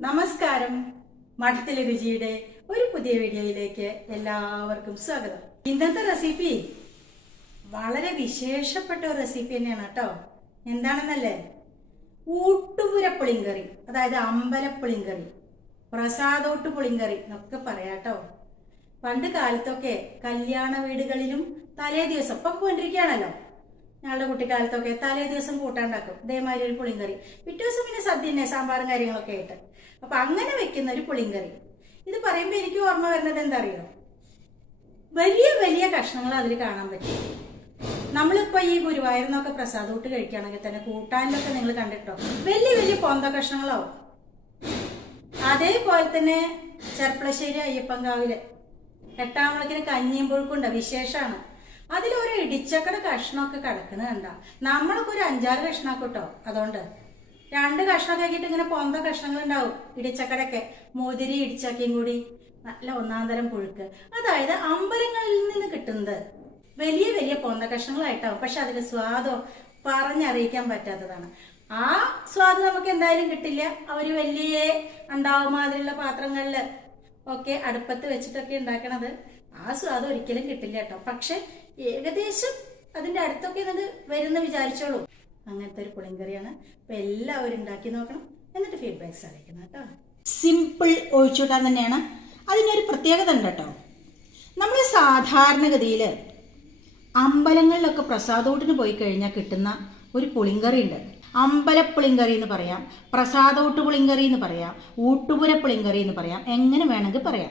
നമസ്കാരം. മഠത്തിലെ രുചിയുടെ ഒരു പുതിയ വീഡിയോയിലേക്ക് എല്ലാവർക്കും സ്വാഗതം. ഇന്നത്തെ റെസിപ്പി വളരെ വിശേഷപ്പെട്ട ഒരു റെസിപ്പി തന്നെയാണ് കേട്ടോ. എന്താണെന്നല്ലേ? ഊട്ടുപുര പുളിങ്കറി അതായത് അമ്പലപ്പുളിങ്കറി പ്രസാദോട്ട് പുളിങ്കറി എന്നൊക്കെ പറയാട്ടോ പണ്ട് കാലത്തൊക്കെ കല്യാണ വീടുകളിലും തലേ ദിവസം ഇപ്പൊ കൊണ്ടിരിക്കുകയാണല്ലോ ഞങ്ങളുടെ കുട്ടിക്കാലത്തൊക്കെ തലേ ദിവസം കൂട്ടാണ്ടാക്കും ഇതേമാതിരി ഒരു പുളിങ്കറി പിറ്റേ ദിവസം പിന്നെ സദ്യ തന്നെ സാമ്പാറും കാര്യങ്ങളൊക്കെ ആയിട്ട്. അപ്പൊ അങ്ങനെ വെക്കുന്ന ഒരു പുളിങ്കറി ഇത് പറയുമ്പോൾ എനിക്ക് ഓർമ്മ വരുന്നത് എന്താ അറിയോ? വലിയ വലിയ കഷ്ണങ്ങൾ അതിൽ കാണാൻ പറ്റും. നമ്മളിപ്പോ ഈ ഗുരുവായൂരിന്നൊക്കെ പ്രസാദം ഊട്ട് കഴിക്കുകയാണെങ്കിൽ തന്നെ കൂട്ടാനിലൊക്കെ നിങ്ങൾ കണ്ടിട്ടോ? വലിയ വലിയ പോന്ത കഷ്ണങ്ങളാവും. അതേപോലെ തന്നെ ചെർപ്പളശ്ശേരി അയ്യപ്പൻകാവിൽ എട്ടാം വിളക്കിന് കഞ്ഞിയും പുഴുക്കുണ്ട് വിശേഷമാണ് അതിലൊരു ഇടിച്ചക്കട കഷ്ണമൊക്കെ കിടക്കുന്നത് കണ്ട നമ്മളൊക്കെ ഒരു അഞ്ചാറ് കഷ്ണമൊക്കെ കിട്ടോ അതുകൊണ്ട്. രണ്ട് കഷ്ണമൊക്കെ ആക്കിയിട്ട് ഇങ്ങനെ പൊന്ത കഷ്ണങ്ങൾ ഉണ്ടാവും ഇടിച്ചക്കടയൊക്കെ മോതിരി ഇടിച്ചക്കയും കൂടി നല്ല ഒന്നാം തരം പുഴുക്ക്. അതായത് അമ്പലങ്ങളിൽ നിന്ന് കിട്ടുന്നത് വലിയ വലിയ പൊന്ത കഷ്ണങ്ങളായിട്ടാവും പക്ഷെ അതിന്റെ സ്വാദോ പറഞ്ഞറിയിക്കാൻ പറ്റാത്തതാണ്. ആ സ്വാദ് നമുക്ക് എന്തായാലും കിട്ടില്ല. അവർ വലിയ ഉണ്ടാവും മാതിരിയുള്ള പാത്രങ്ങളിൽ ഒക്കെ അടുപ്പത്ത് വെച്ചിട്ടൊക്കെ ഉണ്ടാക്കണത് ആ സ്വാദ് ഒരിക്കലും കിട്ടില്ല കേട്ടോ. പക്ഷെ ഏകദേശം അതിന്റെ അടുത്തൊക്കെ ഇത് വരുന്ന വിചാരിച്ചോളൂ. അങ്ങനത്തെ ഒരു പുളിങ്കറിയാണ് അപ്പൊ എല്ലാവരും ഉണ്ടാക്കി നോക്കണം എന്നിട്ട് ഫീഡ്ബാക്ക്സ് അറിയിക്കണം കേട്ടോ. സിമ്പിൾ ഒഴിച്ചുവിട്ടാൻ തന്നെയാണ്. അതിനൊരു പ്രത്യേകത ഉണ്ട് കേട്ടോ. നമ്മൾ സാധാരണഗതിയിൽ അമ്പലങ്ങളിലൊക്കെ പ്രസാദോട്ടിന് പോയി കഴിഞ്ഞാൽ കിട്ടുന്ന ഒരു പുളിങ്കറി ഉണ്ട്. അമ്പലപ്പുളിങ്കറി എന്ന് പറയാം പ്രസാദോട്ട് പുളിങ്കറി എന്ന് പറയാം ഊട്ടുപുര പുളിങ്കറി എന്ന് പറയാം എങ്ങനെ വേണമെങ്കിൽ പറയാം.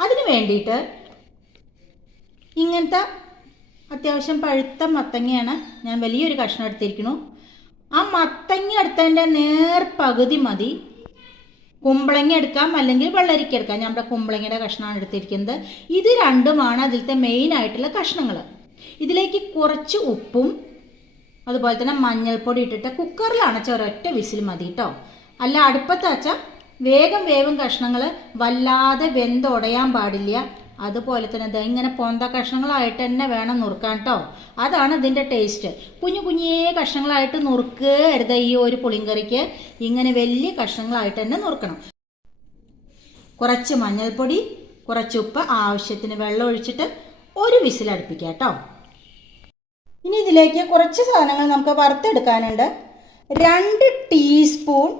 അതിന് വേണ്ടിയിട്ട് ഇങ്ങനത്തെ അത്യാവശ്യം പഴുത്ത മത്തങ്ങയാണ് ഞാൻ വലിയൊരു കഷ്ണം എടുത്തിരിക്കുന്നു. ആ മത്തങ്ങ എടുത്തതിന്റെ നേർ പകുതി മതി. കുമ്പളങ്ങ എടുക്കാം അല്ലെങ്കിൽ വെള്ളരിക്ക എടുക്കാം. ഇവിടെ കുമ്പളങ്ങയുടെ കഷ്ണമാണ് എടുത്തിരിക്കുന്നത്. ഇത് രണ്ടുമാണ് അതിലത്തെ മെയിൻ ആയിട്ടുള്ള കഷ്ണങ്ങൾ ഇതിലേക്ക് കുറച്ച് ഉപ്പും അതുപോലെ തന്നെ മഞ്ഞൾപ്പൊടി ഇട്ടിട്ട് കുക്കറിൽ അണച്ച ഒരൊറ്റ വിസിൽ മതി കേട്ടോ അല്ല അടുപ്പത്ത് വെച്ചാൽ വേഗം വേഗം കഷ്ണങ്ങൾ വല്ലാതെ വെന്തുടയാൻ പാടില്ല. അതുപോലെ തന്നെ ഇത് ഇങ്ങനെ പൊന്ത കഷ്ണങ്ങളായിട്ട് തന്നെ വേണം നുറുക്കാൻ കേട്ടോ അതാണ് ഇതിന്റെ ടേസ്റ്റ്. കുഞ്ഞു കുഞ്ഞേ കഷ്ണങ്ങളായിട്ട് നുറുക്കരുത് ഈ ഒരു പുളിങ്കറിക്ക്. ഇങ്ങനെ വലിയ കഷ്ണങ്ങളായിട്ട് തന്നെ നുറുക്കണം. കുറച്ച് മഞ്ഞൾപ്പൊടി കുറച്ച് ഉപ്പ് ആവശ്യത്തിന് വെള്ളം ഒഴിച്ചിട്ട് ഒരു വിസിൽ അടുപ്പിക്കുക കേട്ടോ ഇനി ഇതിലേക്ക് കുറച്ച് സാധനങ്ങൾ നമുക്ക് വറുത്തെടുക്കാനുണ്ട്. രണ്ട് ടീസ്പൂൺ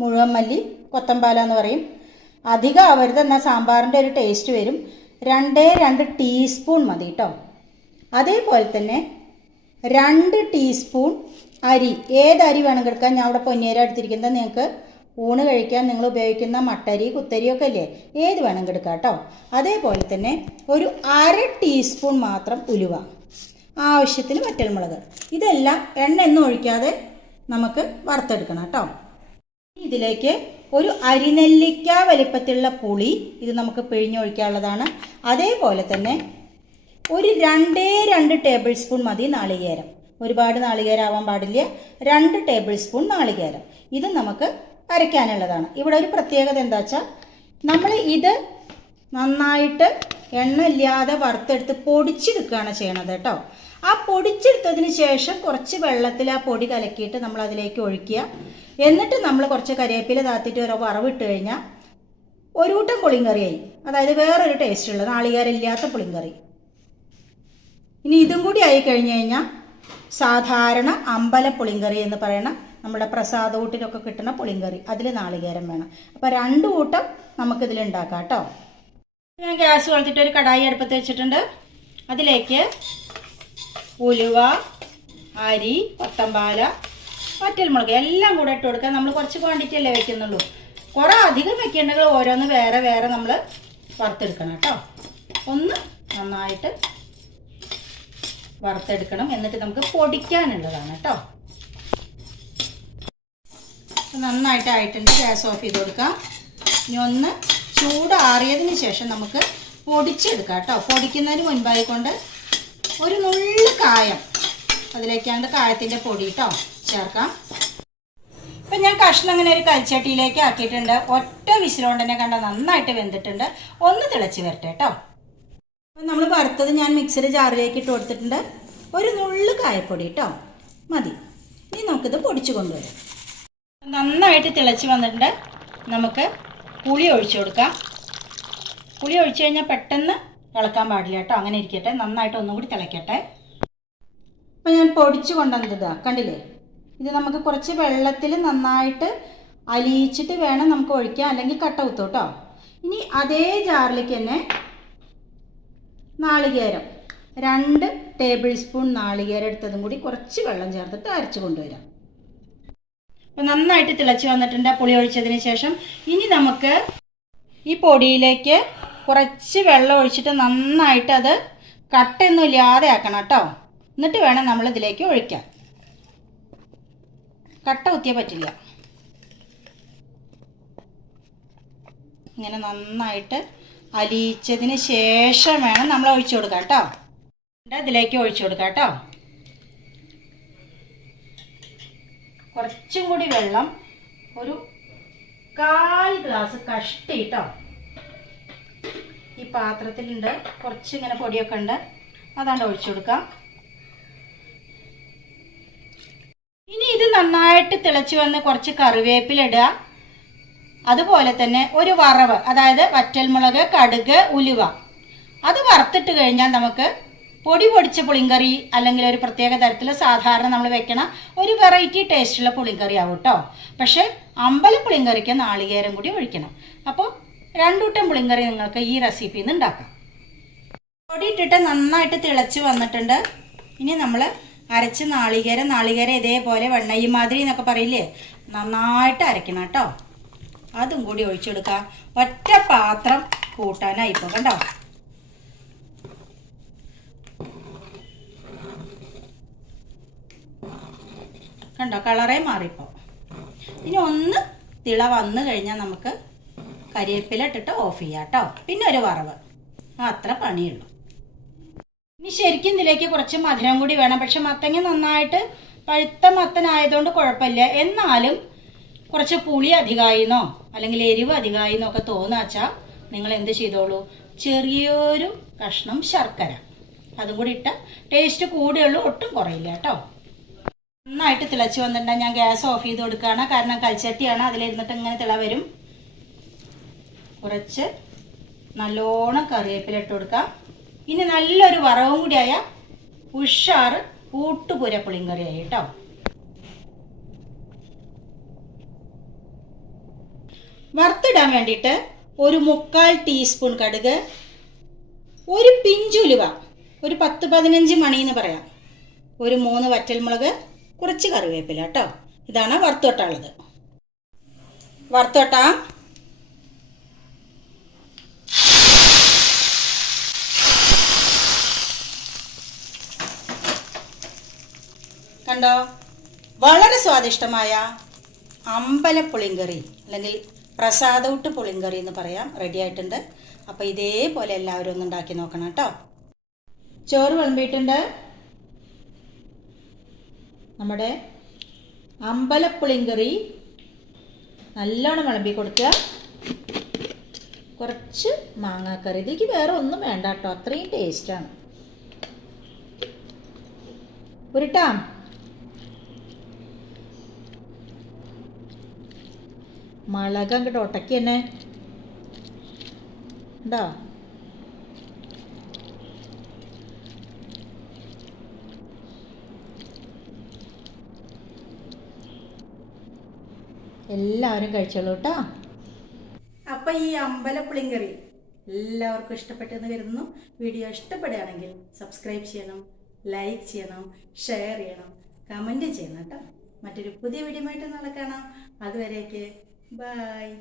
മുഴുവൻ മല്ലി കൊത്തമ്പാല എന്ന് പറയും. അധികം ആവരുത് എന്നാൽ സാമ്പാറിന്റെ ഒരു ടേസ്റ്റ് വരും. രണ്ടേ രണ്ട് ടീസ്പൂൺ മതി കേട്ടോ. അതേപോലെ തന്നെ രണ്ട് ടീസ്പൂൺ അരി. ഏത് അരി വേണമെങ്കിൽ എടുക്കാൻ ഞാൻ അവിടെ പൊന്നിയര എടുത്തിരിക്കുന്നത്. നിങ്ങൾക്ക് ഊണ് കഴിക്കാൻ നിങ്ങൾ ഉപയോഗിക്കുന്ന മട്ടരി കുത്തരിയൊക്കെ അല്ലേ ഏത് വേണമെങ്കിൽ എടുക്കാം കേട്ടോ. അതേപോലെ തന്നെ ഒരു അര ടീസ്പൂൺ മാത്രം ഉലുവ. ആവശ്യത്തിന് വറ്റൽമുളക്. ഇതെല്ലാം എണ്ണ ഒന്നും ഒഴിക്കാതെ നമുക്ക് വറുത്തെടുക്കണം കേട്ടോ. ഇതിലേക്ക് ഒരു അരിനെല്ലിക്ക വലിപ്പത്തിലുള്ള പുളി ഇത് നമുക്ക് പിഴിഞ്ഞൊഴിക്കാനുള്ളതാണ്. അതേപോലെ തന്നെ ഒരു രണ്ടേ രണ്ട് ടേബിൾ സ്പൂൺ മതി നാളികേരം. ഒരുപാട് നാളികേരം ആവാൻ പാടില്ല. രണ്ട് ടേബിൾ സ്പൂൺ നാളികേരം. ഇത് നമുക്ക് അരയ്ക്കാനുള്ളതാണ്. ഇവിടെ ഒരു പ്രത്യേകത എന്താ വെച്ചാൽ നമ്മൾ ഇത് നന്നായിട്ട് എണ്ണ ഇല്ലാതെ വറുത്തെടുത്ത് പൊടിച്ചെടുക്കുകയാണ് ചെയ്യണത് കേട്ടോ. ആ പൊടിച്ചെടുത്തതിന് ശേഷം കുറച്ച് വെള്ളത്തിൽ ആ പൊടി കലക്കിയിട്ട് നമ്മൾ അതിലേക്ക് ഒഴിക്കുക. എന്നിട്ട് നമ്മൾ കുറച്ച് കരിയേപ്പില താത്തിട്ട് ഒരു വറവിട്ട് കഴിഞ്ഞാൽ ഒരു കൂട്ടം പുളിങ്കറിയായി അതായത് വേറൊരു ടേസ്റ്റ് ഉള്ളത് നാളികേരമില്ലാത്ത പുളിങ്കറി. ഇനി ഇതും കൂടി ആയി കഴിഞ്ഞ് കഴിഞ്ഞാൽ സാധാരണ അമ്പല പുളിങ്കറി എന്ന് പറയുന്ന നമ്മുടെ പ്രസാദ കൂട്ടിലൊക്കെ കിട്ടുന്ന പുളിങ്കറി. അതിൽ നാളികേരം വേണം. അപ്പോൾ രണ്ട് കൂട്ടം നമുക്കിതിൽ ഉണ്ടാക്കാം കേട്ടോ. ഞാൻ ഗ്യാസ് വളർത്തിട്ട് ഒരു കടായി അടുപ്പത്ത് വെച്ചിട്ടുണ്ട്. അതിലേക്ക് ഉലുവ അരി കൊത്തമ്പാല വറ്റൽമുളക് എല്ലാം കൂടെ ഇട്ട് കൊടുക്കുക നമ്മൾ കുറച്ച് ക്വാണ്ടിറ്റി അല്ലേ വെക്കുന്നുള്ളൂ. കുറേ അധികം വെക്കേണ്ടെങ്കിൽ ഓരോന്ന് വേറെ വേറെ നമ്മൾ വറുത്തെടുക്കണം കേട്ടോ. ഒന്ന് നന്നായിട്ട് വറുത്തെടുക്കണം. എന്നിട്ട് നമുക്ക് പൊടിക്കാനുള്ളതാണ് കേട്ടോ. നന്നായിട്ട് ആയിട്ടുണ്ട് ഗ്യാസ് ഓഫ് ചെയ്ത് കൊടുക്കാം. ഇനി ഒന്ന് ചൂടാറിയതിന് ശേഷം നമുക്ക് പൊടിച്ചെടുക്കാം കേട്ടോ. പൊടിക്കുന്നതിന് മുൻപായി കൊണ്ട് ഒരു നുള്ളു കായം അതിലേക്കാണ് കായത്തിന്റെ പൊടി കേട്ടോ ചേർക്കാം. ഇപ്പം ഞാൻ കഷ്ണം അങ്ങനെ ഒരു കൽച്ചട്ടിയിലേക്ക് ആക്കിയിട്ടുണ്ട്. ഒറ്റ വിശ്രോണ്ടനെ കണ്ട നന്നായിട്ട് വെന്തിട്ടുണ്ട്. ഒന്ന് തിളച്ച് വരട്ടെ കേട്ടോ അപ്പം നമ്മൾ വറുത്തത് ഞാൻ മിക്സിയുടെ ജാറിലേക്ക് ഇട്ട് കൊടുത്തിട്ടുണ്ട്. ഒരു നുള്ളു കായപ്പൊടി കേട്ടോ മതി. ഇനി നമുക്കിത് പൊടിച്ചു കൊണ്ടുവരാം. നന്നായിട്ട് തിളച്ച് വന്നിട്ടുണ്ട്. നമുക്ക് പുളി ഒഴിച്ചു കൊടുക്കാം. പുളി ഒഴിച്ചു കഴിഞ്ഞാൽ പെട്ടെന്ന് ഇളക്കാൻ പാടില്ല കേട്ടോ അങ്ങനെ ഇരിക്കട്ടെ. നന്നായിട്ട് ഒന്നും കൂടി തിളയ്ക്കട്ടെ ഇപ്പം ഞാൻ പൊടിച്ചു കൊണ്ടുവന്നതാ. കണ്ടില്ലേ? ഇത് നമുക്ക് കുറച്ച് വെള്ളത്തിൽ നന്നായിട്ട് അലിയിച്ചിട്ട് വേണം നമുക്ക് ഒഴിക്കാൻ. അല്ലെങ്കിൽ കട്ട കുത്തു കേട്ടോ ഇനി അതേ ജാറിലേക്ക് തന്നെ നാളികേരം. രണ്ട് ടേബിൾ സ്പൂൺ നാളികേരം എടുത്തതും കൂടി കുറച്ച് വെള്ളം ചേർത്തിട്ട് അരച്ച് കൊണ്ടുവരാം. അപ്പം നന്നായിട്ട് തിളച്ച് വന്നിട്ടുണ്ട്. പുളി ഒഴിച്ചതിന് ശേഷം ഇനി നമുക്ക് ഈ പൊടിയിലേക്ക് കുറച്ച് വെള്ളം ഒഴിച്ചിട്ട് നന്നായിട്ട് അത് കട്ടയൊന്നും ഇല്ലാതെ ആക്കണം കേട്ടോ എന്നിട്ട് വേണം നമ്മൾ ഇതിലേക്ക് ഒഴിക്കാൻ. കട്ട കുത്തിയാൽ പറ്റില്ല. ഇങ്ങനെ നന്നായിട്ട് അലിയിച്ചതിന് ശേഷം വേണം നമ്മൾ ഒഴിച്ചു കൊടുക്കാം കേട്ടോ. ഇതിലേക്ക് ഒഴിച്ചു കൊടുക്കാം കേട്ടോ. കുറച്ചും കൂടി വെള്ളം ഒരു കാൽ ഗ്ലാസ് കഷ്ടി കേട്ടോ. ഈ പാത്രത്തിലുണ്ട്. കുറച്ച് ഇങ്ങനെ പൊടിയൊക്കെ ഉണ്ട്. അതാണ്ട് ഒഴിച്ചു കൊടുക്കാം. നന്നായിട്ട് തിളച്ച് വന്ന് കുറച്ച് കറിവേപ്പില ഇടുക. അതുപോലെ തന്നെ ഒരു വറവ് അതായത് വറ്റൽമുളക് കടുക് ഉലുവ. അത് വറുത്തിട്ട് കഴിഞ്ഞാൽ നമുക്ക് പൊടി പൊടിച്ച പുളിങ്കറി അല്ലെങ്കിൽ ഒരു പ്രത്യേക തരത്തിൽ സാധാരണ നമ്മൾ വെക്കണ ഒരു വെറൈറ്റി ടേസ്റ്റുള്ള പുളിങ്കറി ആവും കേട്ടോ പക്ഷേ അമ്പല പുളിങ്കറിക്ക് നാളികേരം കൂടി ഒഴിക്കണം. അപ്പോൾ രണ്ടൂട്ടം പുളിങ്കറി നിങ്ങൾക്ക് ഈ റെസിപ്പിയിൽ നിന്ന് ഉണ്ടാക്കാം. പൊടി ഇട്ടിട്ട് നന്നായിട്ട് തിളച്ച് വന്നിട്ടുണ്ട്. ഇനി നമ്മൾ അരച്ച് നാളികേരം നാളികേരം ഇതേപോലെ വെണ്ണയി മാതിരി എന്നൊക്കെ പറയില്ലേ? നന്നായിട്ട് അരയ്ക്കണം കേട്ടോ. അതും കൂടി ഒഴിച്ചെടുക്കാം ഒറ്റ പാത്രം കൂട്ടാനായി പോ കണ്ടോ? കണ്ടോ? കളറേ മാറിപ്പോ. ഇനി ഒന്ന് തിള വന്നു കഴിഞ്ഞാൽ നമുക്ക് കരിവേപ്പില ഇട്ടിട്ട് ഓഫ് ചെയ്യാം കേട്ടോ. പിന്നെ ഒരു വറവ്. അത്ര പണിയുള്ളൂ. ഇനി ശരിക്കും ഇതിലേക്ക് കുറച്ച് മധുരം കൂടി വേണം. പക്ഷെ മത്തങ്ങ നന്നായിട്ട് പഴുത്ത മത്തനായതുകൊണ്ട് കുഴപ്പമില്ല. എന്നാലും കുറച്ച് പുളി അധികമായിന്നോ അല്ലെങ്കിൽ എരിവ് അധികമായിന്നോ ഒക്കെ തോന്നാച്ചാൽ നിങ്ങൾ എന്ത് ചെയ്തോളൂ? ചെറിയൊരു കഷ്ണം ശർക്കര. അതും കൂടി ഇട്ട ടേസ്റ്റ് കൂടുകയുള്ളൂ ഒട്ടും കുറയില്ല കേട്ടോ. നന്നായിട്ട് തിളച്ച് വന്നിട്ടുണ്ട്. ഞാൻ ഗ്യാസ് ഓഫ് ചെയ്ത് കൊടുക്കുകയാണ്. കാരണം കൽച്ചട്ടിയാണ്. അതിലിരുന്നിട്ട് ഇങ്ങനെ തിള വരും. കുറച്ച് നല്ലോണം കറിവേപ്പില ഇട്ട് കൊടുക്കാം. ഇനി നല്ലൊരു വറവും കൂടിയായ ഉഷാറ് കൂട്ടുപുര പുളിങ്കറിയായി കേട്ടോ. വറുത്തിടാൻ വേണ്ടിയിട്ട് ഒരു മുക്കാൽ ടീസ്പൂൺ കടുക് ഒരു പിഞ്ചുലുവ ഒരു പത്ത് പതിനഞ്ച് മണി എന്ന് പറയാം. ഒരു മൂന്ന് വറ്റൽമുളക് കുറച്ച് കറിവേപ്പില കേട്ടോ. ഇതാണ് വറുത്തോട്ടുള്ളത് വറുത്തോട്ടാം. കണ്ടോ? വളരെ സ്വാദിഷ്ടമായ അമ്പല പുളിങ്കറി അല്ലെങ്കിൽ പ്രസാദൂട്ട് പുളിങ്കറി എന്ന് പറയാം റെഡി ആയിട്ടുണ്ട്. അപ്പോൾ ഇതേപോലെ എല്ലാവരും ഒന്ന് ഉണ്ടാക്കി നോക്കണം കേട്ടോ. ചോറ് വിളമ്പിയിട്ടുണ്ട്. നമ്മുടെ അമ്പലപ്പുളിങ്കറി നല്ലോണം വിളമ്പി കൊടുക്കുക. കുറച്ച് മാങ്ങാക്കറി. ഇതിലേക്ക് വേറെ ഒന്നും വേണ്ട കേട്ടോ. അത്രയും ടേസ്റ്റാണ് ഉരുട്ടാം. മുളക് അങ്ങോട്ട് ഒട്ടക്കി തന്നെ. ഉണ്ടോ എല്ലാവരും കഴിച്ചോളൂ കേട്ടോ അപ്പം ഈ അമ്പലപ്പുളിങ്കറി എല്ലാവർക്കും ഇഷ്ടപ്പെട്ടെന്ന് കരുതുന്നു. വീഡിയോ ഇഷ്ടപ്പെടുകയാണെങ്കിൽ സബ്സ്ക്രൈബ് ചെയ്യണം ലൈക്ക് ചെയ്യണം ഷെയർ ചെയ്യണം കമന്റ് ചെയ്യണം കേട്ടോ മറ്റൊരു പുതിയ വീഡിയോ ആയിട്ട് നാളെ കാണാം. അതുവരേക്ക് Bye.